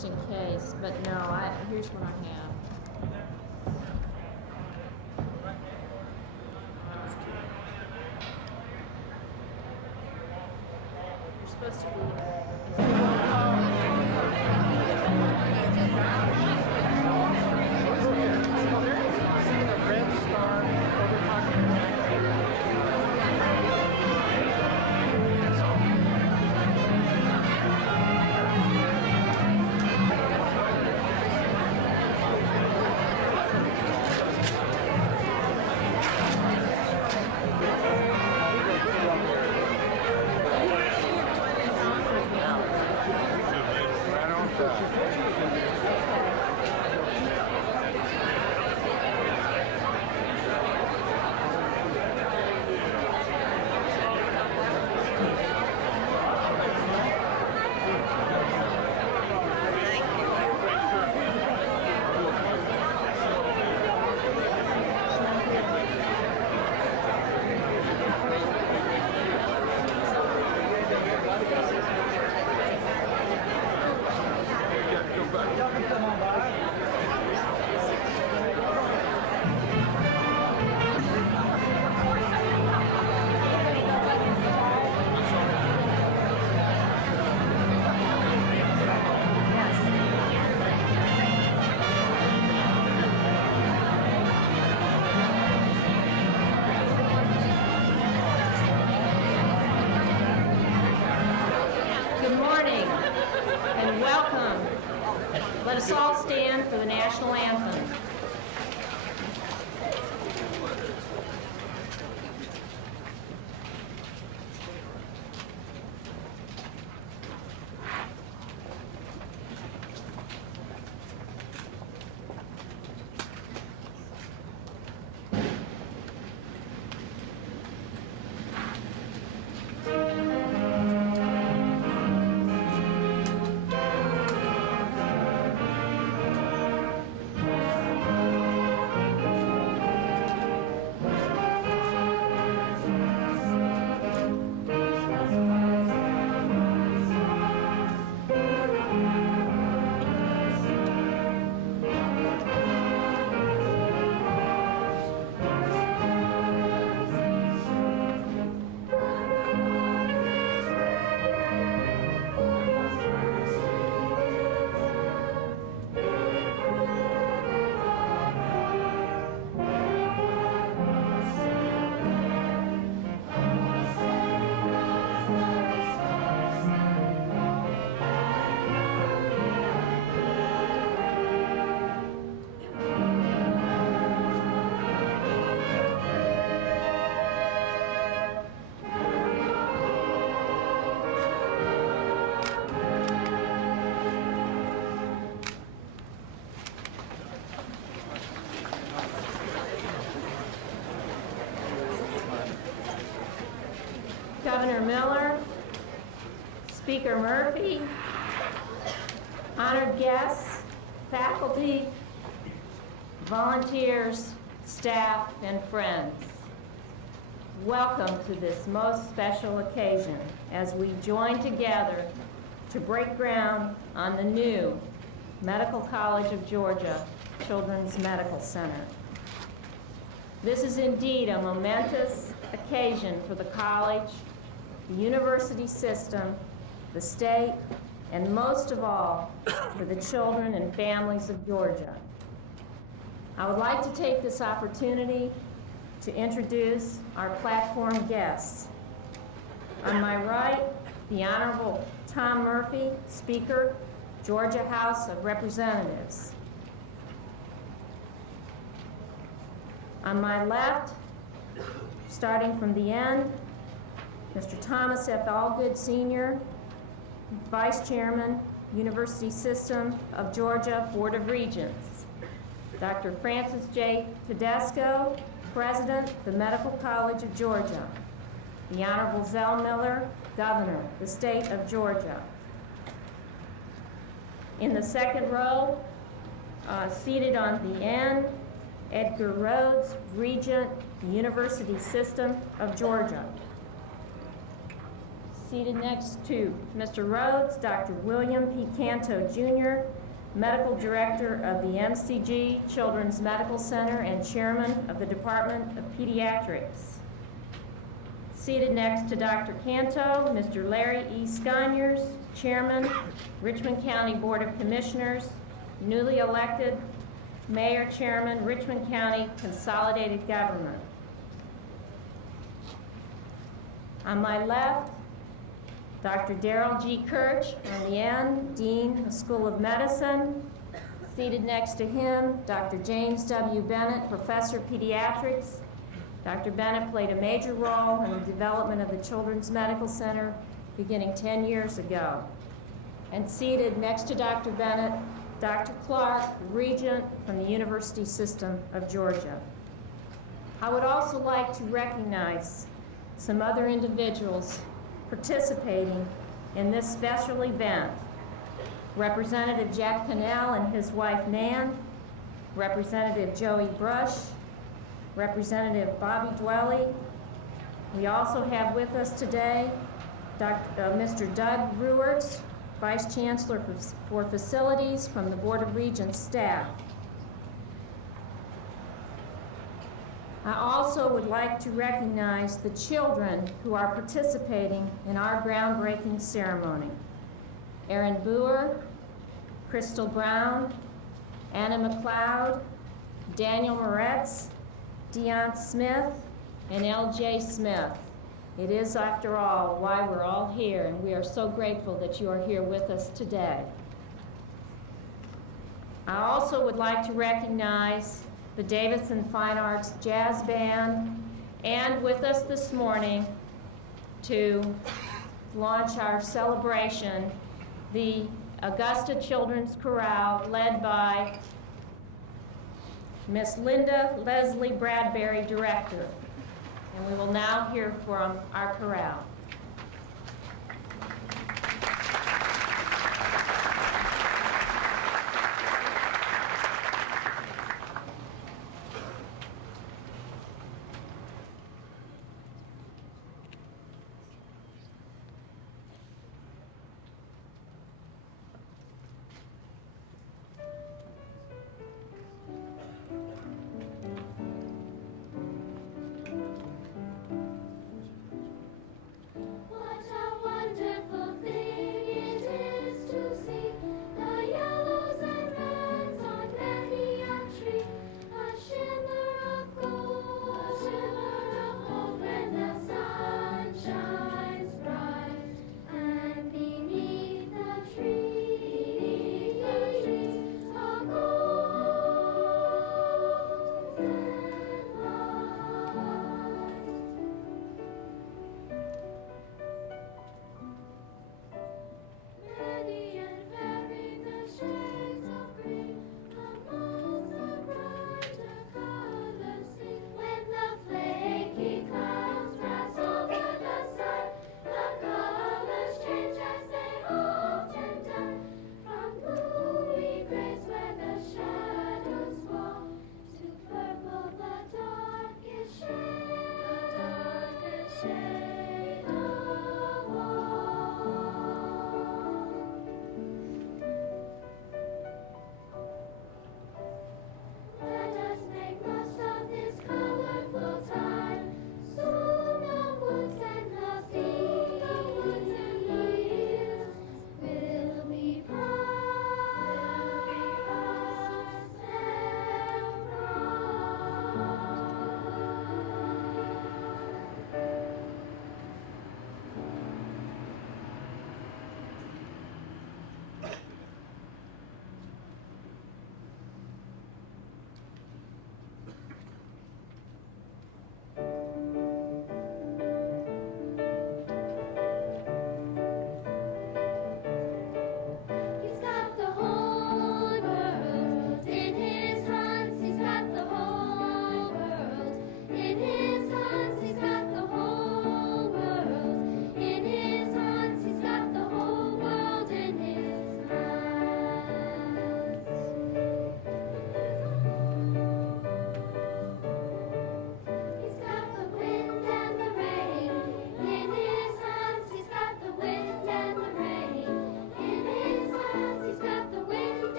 just in case, but no, here's what I have. You're supposed to let us all stand for the national anthem. Governor Miller, Speaker Murphy, honored guests, faculty, volunteers, staff, and friends. Welcome to this most special occasion as we join together to break ground on the new Medical College of Georgia Children's Medical Center. This is indeed a momentous occasion for the college, the university system, the state, and most of all, for the children and families of Georgia. I would like to take this opportunity to introduce our platform guests. On my right, the Honorable Tom Murphy, Speaker, Georgia House of Representatives. On my left, starting from the end, Mr. Thomas F. Allgood, Sr., Vice Chairman, University System of Georgia Board of Regents. Dr. Francis J. Tedesco, President, the Medical College of Georgia. The Honorable Zell Miller, Governor, the State of Georgia. In the second row, seated on the end, Edgar Rhodes, Regent, the University System of Georgia. Seated next to Mr. Rhodes, Dr. William P. Canto, Jr., Medical Director of the MCG Children's Medical Center and Chairman of the Department of Pediatrics. Seated next to Dr. Canto, Mr. Larry E. Sconyers, Chairman, Richmond County Board of Commissioners, newly elected Mayor Chairman, Richmond County Consolidated Government. On my left, Dr. Darrell G. Kirch, on the end, Dean of School of Medicine. Seated next to him, Dr. James W. Bennett, Professor of Pediatrics. Dr. Bennett played a major role in the development of the Children's Medical Center beginning 10 years ago. And seated next to Dr. Bennett, Dr. Clark, Regent from the University System of Georgia. I would also like to recognize some other individuals participating in this special event. Representative Jack Cannell and his wife Nan, Representative Joey Brush, Representative Bobby Dwelly. We also have with us today Mr. Doug Ruerts, Vice Chancellor for Facilities from the Board of Regents staff. I also would like to recognize the children who are participating in our groundbreaking ceremony. Aaron Boer, Crystal Brown, Anna McLeod, Daniel Moretz, Deon Smith, and L.J. Smith. It is, after all, why we're all here, and we are so grateful that you are here with us today. I also would like to recognize the Davidson Fine Arts Jazz Band, and with us this morning to launch our celebration, the Augusta Children's Chorale, led by Miss Linda Leslie Bradbury, Director. And we will now hear from our chorale.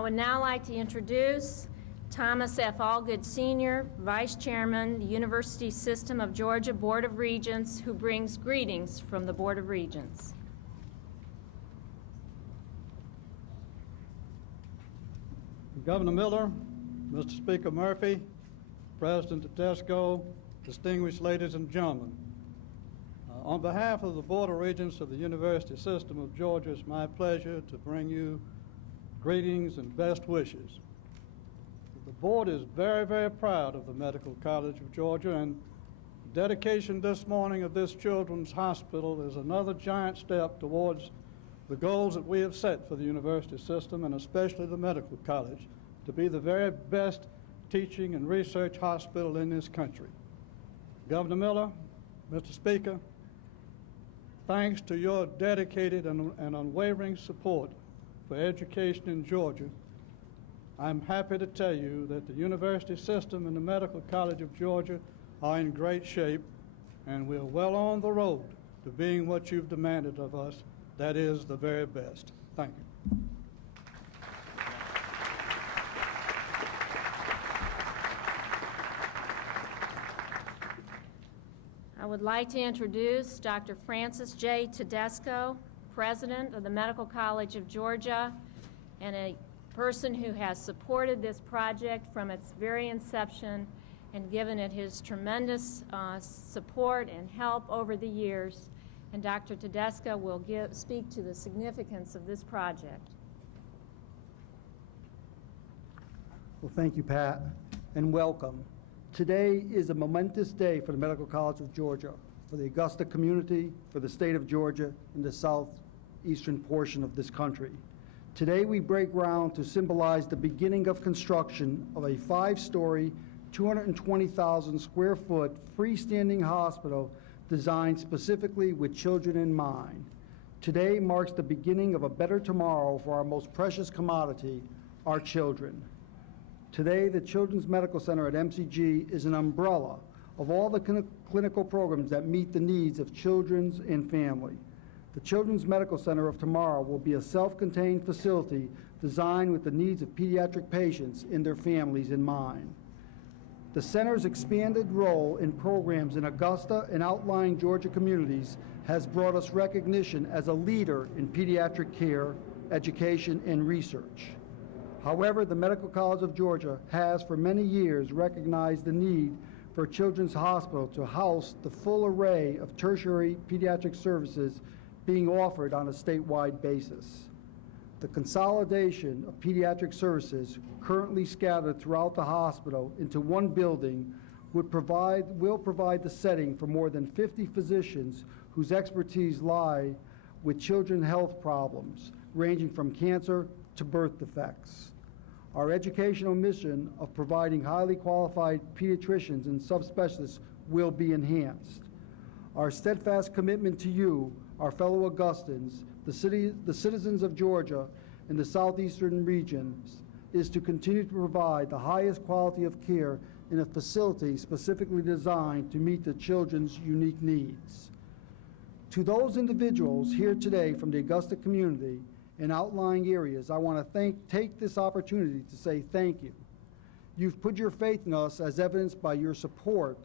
I would now like to introduce Thomas F. Allgood Sr., Vice Chairman, the University System of Georgia Board of Regents, who brings greetings from the Board of Regents. Governor Miller, Mr. Speaker Murphy, President Tedesco, distinguished ladies and gentlemen, on behalf of the Board of Regents of the University System of Georgia, it's my pleasure to bring you greetings and best wishes. The board is very, very proud of the Medical College of Georgia, and the dedication this morning of this children's hospital is another giant step towards the goals that we have set for the university system, and especially the medical college, to be the very best teaching and research hospital in this country. Governor Miller, Mr. Speaker, thanks to your dedicated and unwavering support for education in Georgia, I'm happy to tell you that the university system and the Medical College of Georgia are in great shape, and we're well on the road to being what you've demanded of us, that is, the very best. Thank you. I would like to introduce Dr. Francis J. Tedesco, President of the Medical College of Georgia, and a person who has supported this project from its very inception and given it his tremendous support and help over the years. And Dr. Tedesco will speak to the significance of this project. Well, thank you, Pat, and welcome. Today is a momentous day for the Medical College of Georgia, for the Augusta community, for the state of Georgia, and the southeastern portion of this country. Today we break ground to symbolize the beginning of construction of a 5-story, 220,000 square foot freestanding hospital designed specifically with children in mind. Today marks the beginning of a better tomorrow for our most precious commodity, our children. Today, the Children's Medical Center at MCG is an umbrella of all the clinical programs that meet the needs of children and family. The Children's Medical Center of tomorrow will be a self-contained facility designed with the needs of pediatric patients and their families in mind. The center's expanded role in programs in Augusta and outlying Georgia communities has brought us recognition as a leader in pediatric care, education, and research. However, the Medical College of Georgia has for many years recognized the need for a children's hospital to house the full array of tertiary pediatric services being offered on a statewide basis. The consolidation of pediatric services currently scattered throughout the hospital into one building will provide the setting for more than 50 physicians whose expertise lie with children's health problems, ranging from cancer to birth defects. Our educational mission of providing highly qualified pediatricians and subspecialists will be enhanced. Our steadfast commitment to you, our fellow Augustans, the citizens of Georgia and the southeastern regions, is to continue to provide the highest quality of care in a facility specifically designed to meet the children's unique needs. To those individuals here today from the Augusta community in outlying areas, I want to take this opportunity to say thank you. You've put your faith in us as evidenced by your support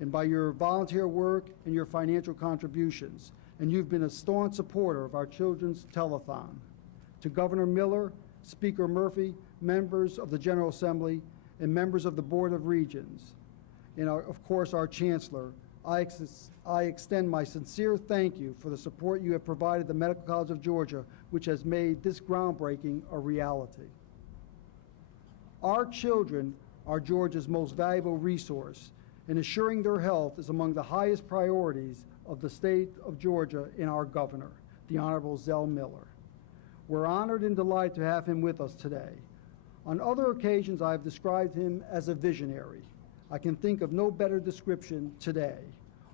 and by your volunteer work and your financial contributions, and you've been a staunch supporter of our Children's Telethon. To Governor Miller, Speaker Murphy, members of the General Assembly, and members of the Board of Regents, and of course our Chancellor, I extend my sincere thank you for the support you have provided the Medical College of Georgia, which has made this groundbreaking a reality. Our children are Georgia's most valuable resource, and assuring their health is among the highest priorities of the state of Georgia and our governor, the Honorable Zell Miller. We're honored and delighted to have him with us today. On other occasions, I have described him as a visionary. I can think of no better description today.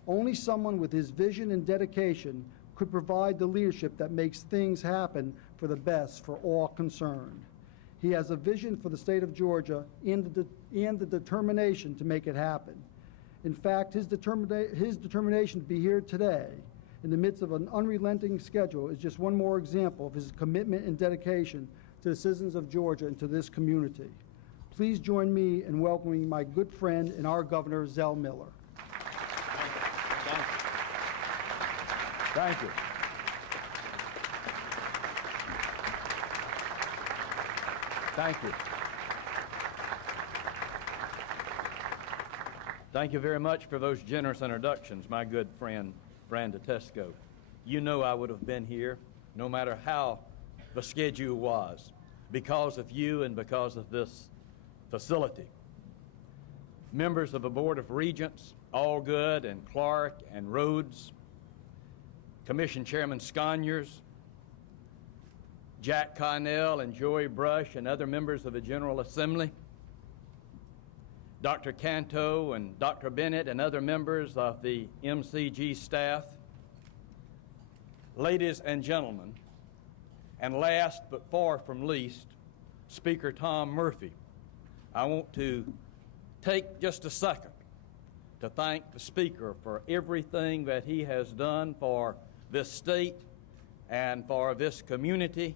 Only someone with his vision and dedication could provide the leadership that makes things happen for the best for all concerned. He has a vision for the state of Georgia and the determination to make it happen. In fact, his determination to be here today in the midst of an unrelenting schedule is just one more example of his commitment and dedication to the citizens of Georgia and to this community. Please join me in welcoming my good friend and our governor, Zell Miller. Thank you. Thank you. Thank you very much for those generous introductions, my good friend, Tedesco. You know I would have been here, no matter how the schedule was, because of you and because of this facility. Members of the Board of Regents, Allgood and Clark and Rhodes, Commission Chairman Sconyers, Jack Connell and Joey Brush and other members of the General Assembly, Dr. Canto and Dr. Bennett and other members of the MCG staff, ladies and gentlemen, and last but far from least, Speaker Tom Murphy. I want to take just a second to thank the Speaker for everything that he has done for this state and for this community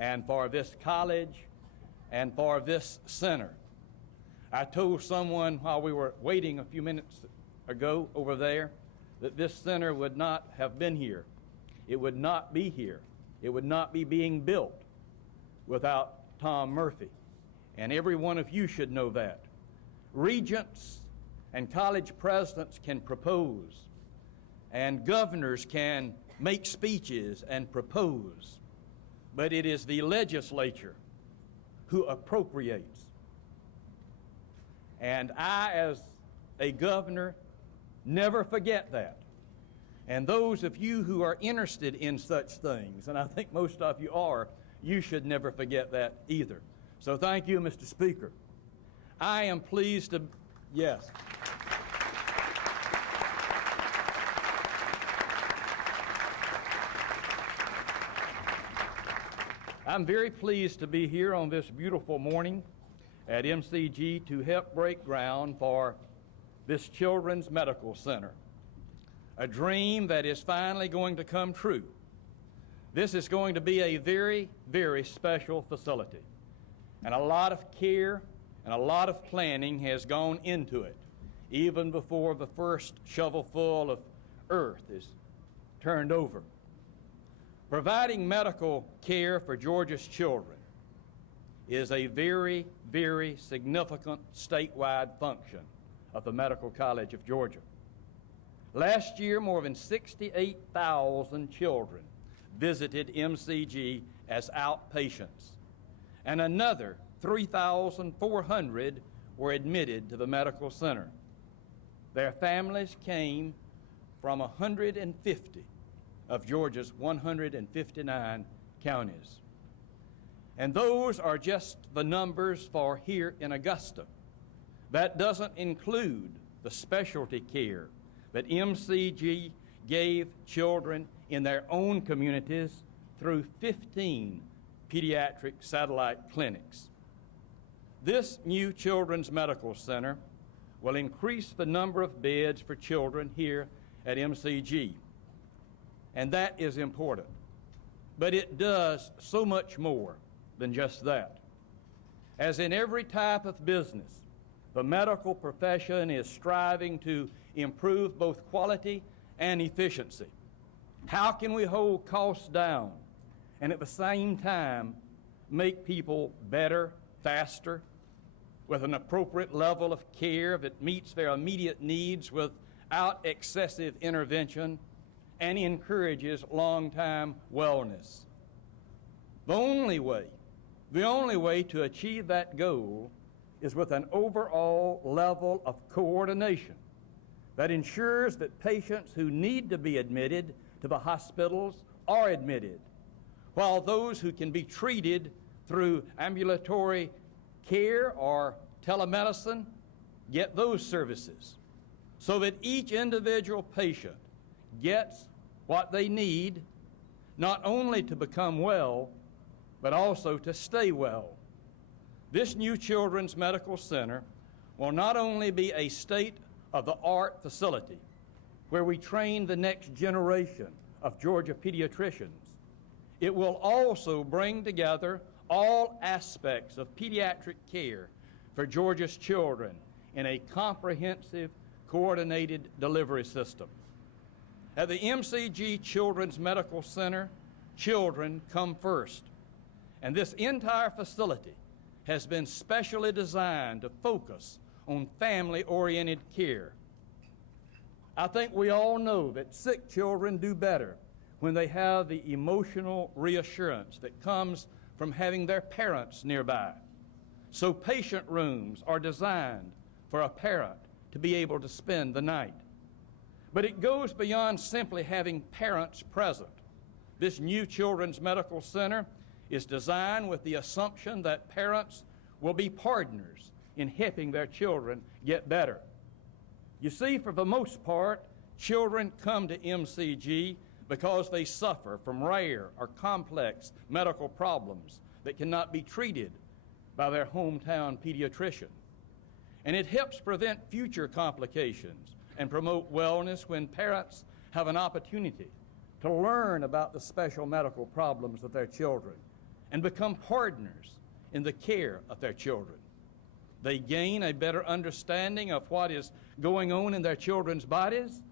and for this college and for this center. I told someone while we were waiting a few minutes ago over there that this center would not have been here. It would not be here. It would not be being built without Tom Murphy. And every one of you should know that. Regents and college presidents can propose, and governors can make speeches and propose, but it is the legislature who appropriates. And I, as a governor, never forget that. And those of you who are interested in such things, and I think most of you are, you should never forget that either. So thank you, Mr. Speaker. I am pleased to, yes. I'm very pleased to be here on this beautiful morning at MCG to help break ground for this Children's Medical Center, a dream that is finally going to come true. This is going to be a very, very special facility, and a lot of care and a lot of planning has gone into it, even before the first shovelful of earth is turned over. Providing medical care for Georgia's children is a very, very significant statewide function of the Medical College of Georgia. Last year, more than 68,000 children visited MCG as outpatients, and another 3,400 were admitted to the medical center. Their families came from 150 of Georgia's 159 counties. And those are just the numbers for here in Augusta. That doesn't include the specialty care that MCG gave children in their own communities through 15 pediatric satellite clinics. This new Children's Medical Center will increase the number of beds for children here at MCG. And that is important. But it does so much more than just that. As in every type of business, the medical profession is striving to improve both quality and efficiency. How can we hold costs down and at the same time make people better, faster, with an appropriate level of care that meets their immediate needs without excessive intervention and encourages long-time wellness? The only way to achieve that goal is with an overall level of coordination that ensures that patients who need to be admitted to the hospitals are admitted, while those who can be treated through ambulatory care or telemedicine get those services, so that each individual patient gets what they need, not only to become well, but also to stay well. This new Children's Medical Center will not only be a state-of-the-art facility where we train the next generation of Georgia pediatricians, it will also bring together all aspects of pediatric care for Georgia's children in a comprehensive, coordinated delivery system. At the MCG Children's Medical Center, children come first, and this entire facility has been specially designed to focus on family-oriented care. I think we all know that sick children do better when they have the emotional reassurance that comes from having their parents nearby. So patient rooms are designed for a parent to be able to spend the night. But it goes beyond simply having parents present. This new Children's Medical Center is designed with the assumption that parents will be partners in helping their children get better. You see, for the most part, children come to MCG because they suffer from rare or complex medical problems that cannot be treated by their hometown pediatrician. And it helps prevent future complications and promote wellness when parents have an opportunity to learn about the special medical problems of their children and become partners in the care of their children. They gain a better understanding of what is going on in their children's bodies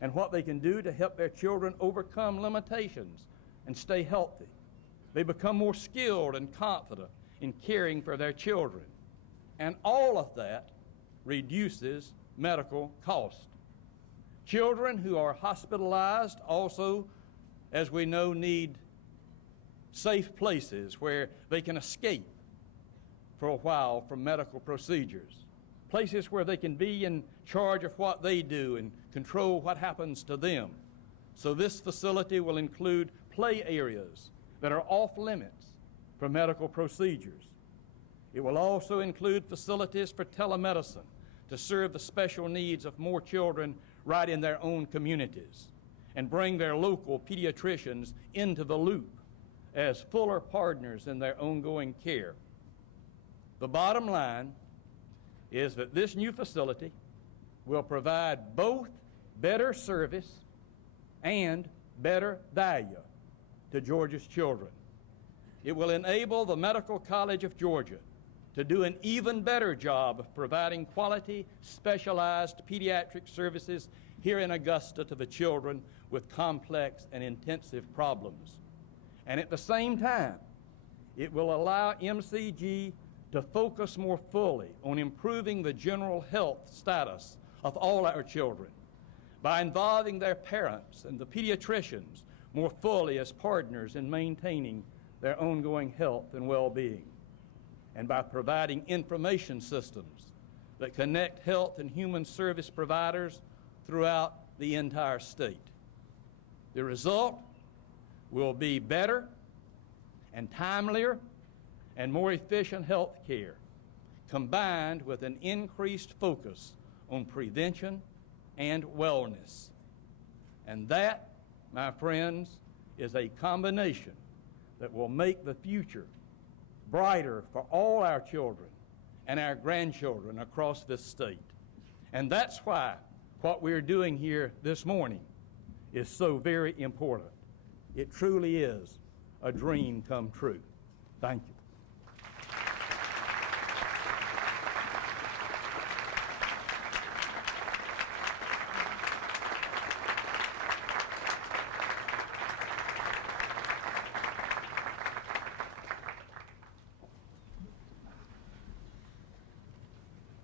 and what they can do to help their children overcome limitations and stay healthy. They become more skilled and confident in caring for their children. And all of that reduces medical cost. Children who are hospitalized also, as we know, need safe places where they can escape for a while from medical procedures, places where they can be in charge of what they do and control what happens to them. So this facility will include play areas that are off limits for medical procedures. It will also include facilities for telemedicine to serve the special needs of more children right in their own communities and bring their local pediatricians into the loop as fuller partners in their ongoing care. The bottom line is that this new facility will provide both better service and better value to Georgia's children. It will enable the Medical College of Georgia to do an even better job of providing quality, specialized pediatric services here in Augusta to the children with complex and intensive problems. And at the same time, it will allow MCG to focus more fully on improving the general health status of all our children by involving their parents and the pediatricians more fully as partners in maintaining their ongoing health and well-being, and by providing information systems that connect health and human service providers throughout the entire state. The result will be better and timelier and more efficient health care, combined with an increased focus on prevention and wellness. And that, my friends, is a combination that will make the future brighter for all our children and our grandchildren across this state. And that's why what we're doing here this morning is so very important. It truly is a dream come true. Thank you.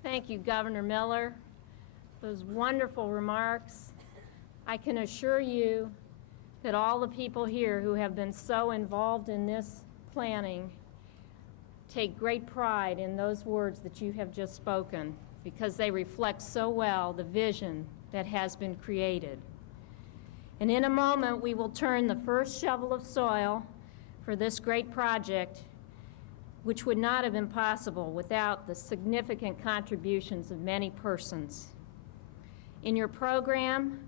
Thank you, Governor Miller. Those wonderful remarks. I can assure you that all the people here who have been so involved in this planning take great pride in those words that you have just spoken, because they reflect so well the vision that has been created. And in a moment, we will turn the first shovel of soil for this great project, which would not have been possible without the significant contributions of many persons. In your program,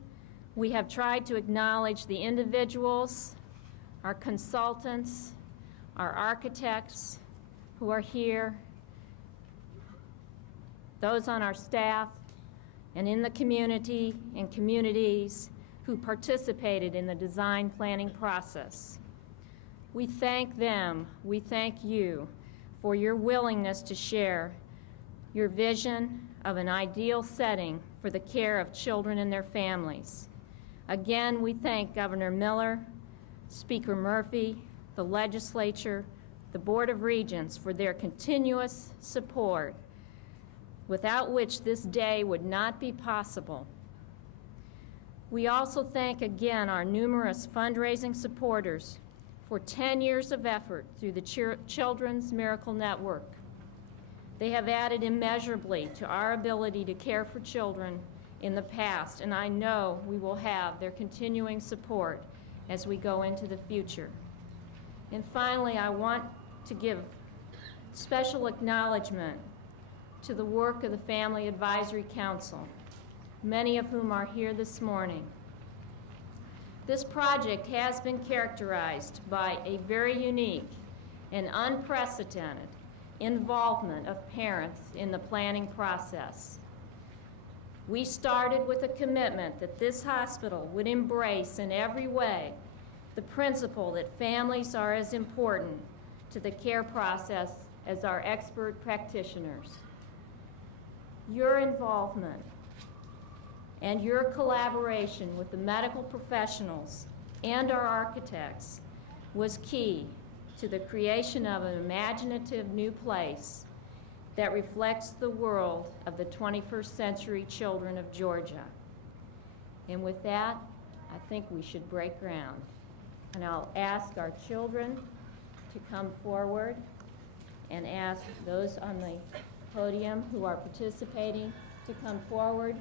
we have tried to acknowledge the individuals, our consultants, our architects who are here, those on our staff, and in the community and communities who participated in the design planning process. We thank them, we thank you for your willingness to share your vision of an ideal setting for the care of children and their families. Again, we thank Governor Miller, Speaker Murphy, the legislature, the Board of Regents for their continuous support, without which this day would not be possible. We also thank again our numerous fundraising supporters for 10 years of effort through the Children's Miracle Network. They have added immeasurably to our ability to care for children in the past, and I know we will have their continuing support as we go into the future. And finally, I want to give special acknowledgement to the work of the Family Advisory Council, many of whom are here this morning. This project has been characterized by a very unique and unprecedented involvement of parents in the planning process. We started with a commitment that this hospital would embrace in every way the principle that families are as important to the care process as our expert practitioners. Your involvement and your collaboration with the medical professionals and our architects was key to the creation of an imaginative new place that reflects the world of the 21st century children of Georgia. And with that, I think we should break ground. And I'll ask our children to come forward and ask those on the podium who are participating to come forward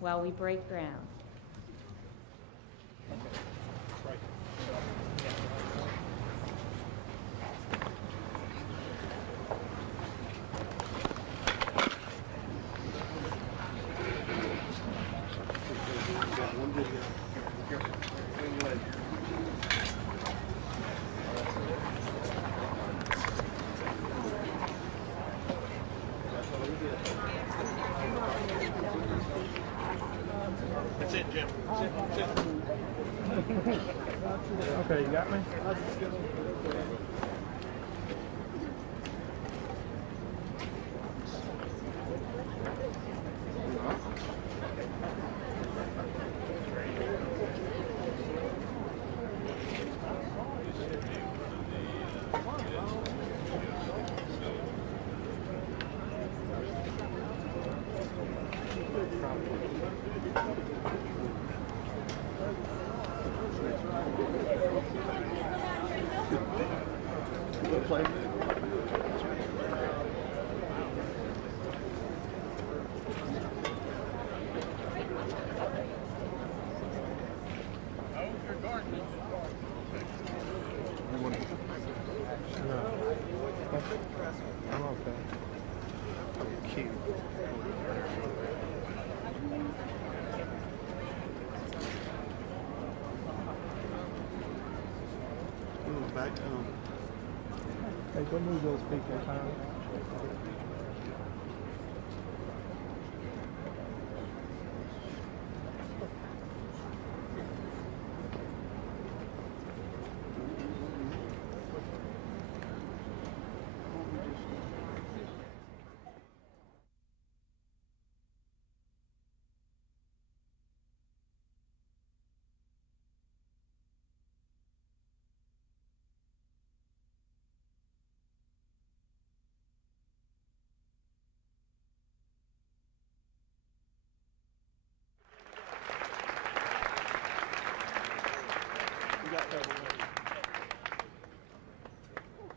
while we break ground. Okay, you got me? I'm okay. Cute. Back Hey, go move those speakers, huh?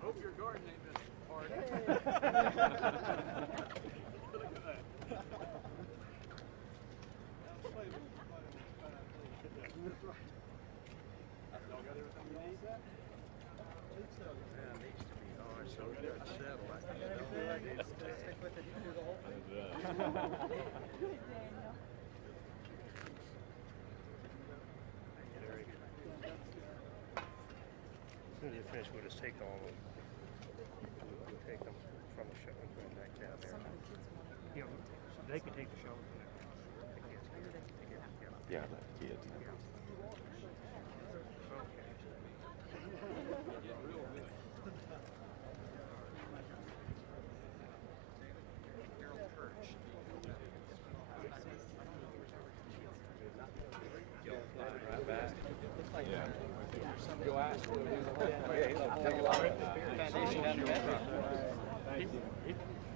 Hope your garden ain't been hard. As soon as you finish, we'll just take all of them. We'll take them from the show and put them back down there. You know, they can take the show. The kids can take it. Yeah, the kids. Okay.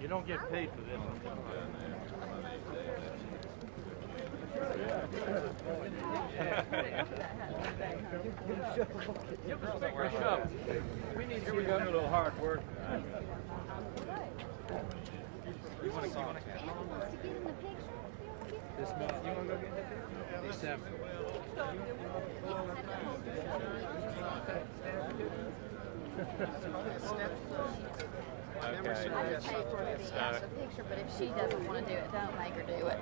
You don't get paid for this. We need to do a little hard work. You want to go? This month, you want to go get December. I would pay for the actual picture, but if she doesn't want to do it, don't make her do it.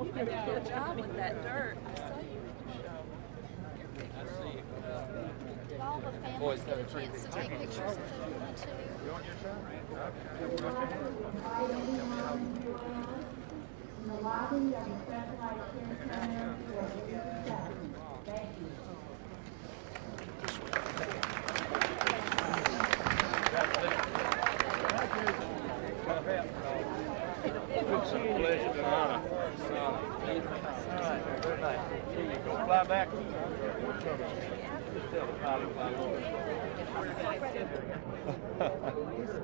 You did a good job with that dirt. I saw you. Did all the families get a chance to take pictures if they wanted to? In the lobby of the Specialized Care Center for Thank you. It's a pleasure to honor. Here you go. Fly back.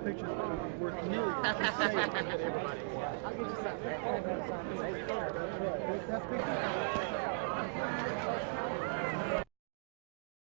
Pictures worth nearly the same. That picture